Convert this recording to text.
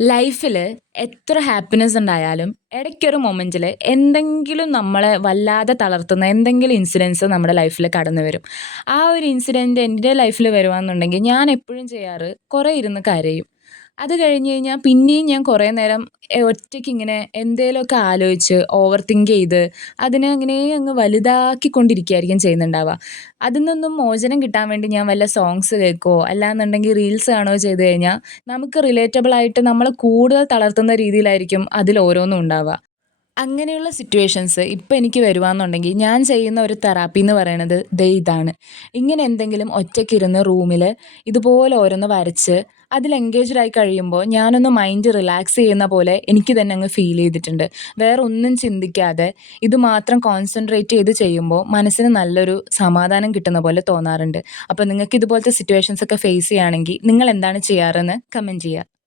ലൈഫിൽ എത്ര ഹാപ്പിനെസ് ഉണ്ടായാലും ഇടയ്ക്കൊരു മൊമെൻറ്റിൽ എന്തെങ്കിലും നമ്മളെ വല്ലാതെ തളർത്തുന്ന എന്തെങ്കിലും ഇൻസിഡൻസ് നമ്മുടെ ലൈഫിൽ കടന്നു വരും. ആ ഒരു ഇൻസിഡൻറ്റ് എൻ്റെ ലൈഫിൽ വരുവാണെന്നുണ്ടെങ്കിൽ ഞാൻ എപ്പോഴും ചെയ്യാറ് കുറേ ഇരുന്ന് കരയും. അത് കഴിഞ്ഞ് കഴിഞ്ഞാൽ പിന്നെയും ഞാൻ കുറേ നേരം ഒറ്റയ്ക്കിങ്ങനെ എന്തേലുമൊക്കെ ആലോചിച്ച് ഓവർ തിങ്ക് ചെയ്ത് അതിനെ അങ്ങനെ അങ്ങ് വലുതാക്കിക്കൊണ്ടിരിക്കുകയായിരിക്കും ചെയ്യുന്നുണ്ടാവുക. അതിൽ നിന്നും മോചനം കിട്ടാൻ വേണ്ടി ഞാൻ വല്ല സോങ്സ് കേൾക്കുകയോ അല്ലാന്നുണ്ടെങ്കിൽ റീൽസ് കാണുകയോ ചെയ്ത് കഴിഞ്ഞാൽ നമുക്ക് റിലേറ്റബിൾ ആയിട്ട് നമ്മളെ കൂടുതൽ തളർത്തുന്ന രീതിയിലായിരിക്കും അതിൽ ഓരോന്നും ഉണ്ടാവുക. അങ്ങനെയുള്ള സിറ്റുവേഷൻസ് ഇപ്പം എനിക്ക് വരുവാന്നുണ്ടെങ്കിൽ ഞാൻ ചെയ്യുന്ന ഒരു തെറാപ്പി എന്ന് പറയണത് ദേ ഇതാണ്. ഇങ്ങനെ എന്തെങ്കിലും ഒറ്റയ്ക്കിരുന്ന് റൂമിൽ ഇതുപോലെ ഓരോന്ന് വരച്ച് അതിൽ എൻഗേജ്ഡ് ആയി കഴിയുമ്പോൾ ഞാനൊന്ന് മൈൻഡ് റിലാക്സ് ചെയ്യുന്ന പോലെ എനിക്ക് തന്നെ അങ്ങ് ഫീൽ ചെയ്തിട്ടുണ്ട്. വേറെ ഒന്നും ചിന്തിക്കാതെ ഇത് മാത്രം കോൺസെൻട്രേറ്റ് ചെയ്ത് ചെയ്യുമ്പോൾ മനസ്സിന് നല്ലൊരു സമാധാനം കിട്ടുന്ന പോലെ തോന്നാറുണ്ട്. അപ്പോൾ നിങ്ങൾക്ക് ഇതുപോലത്തെ സിറ്റുവേഷൻസ് ഒക്കെ ഫേസ് ചെയ്യുകയാണെങ്കിൽ നിങ്ങൾ എന്താണ് ചെയ്യാറെന്ന് കമൻറ്റ് ചെയ്യുക.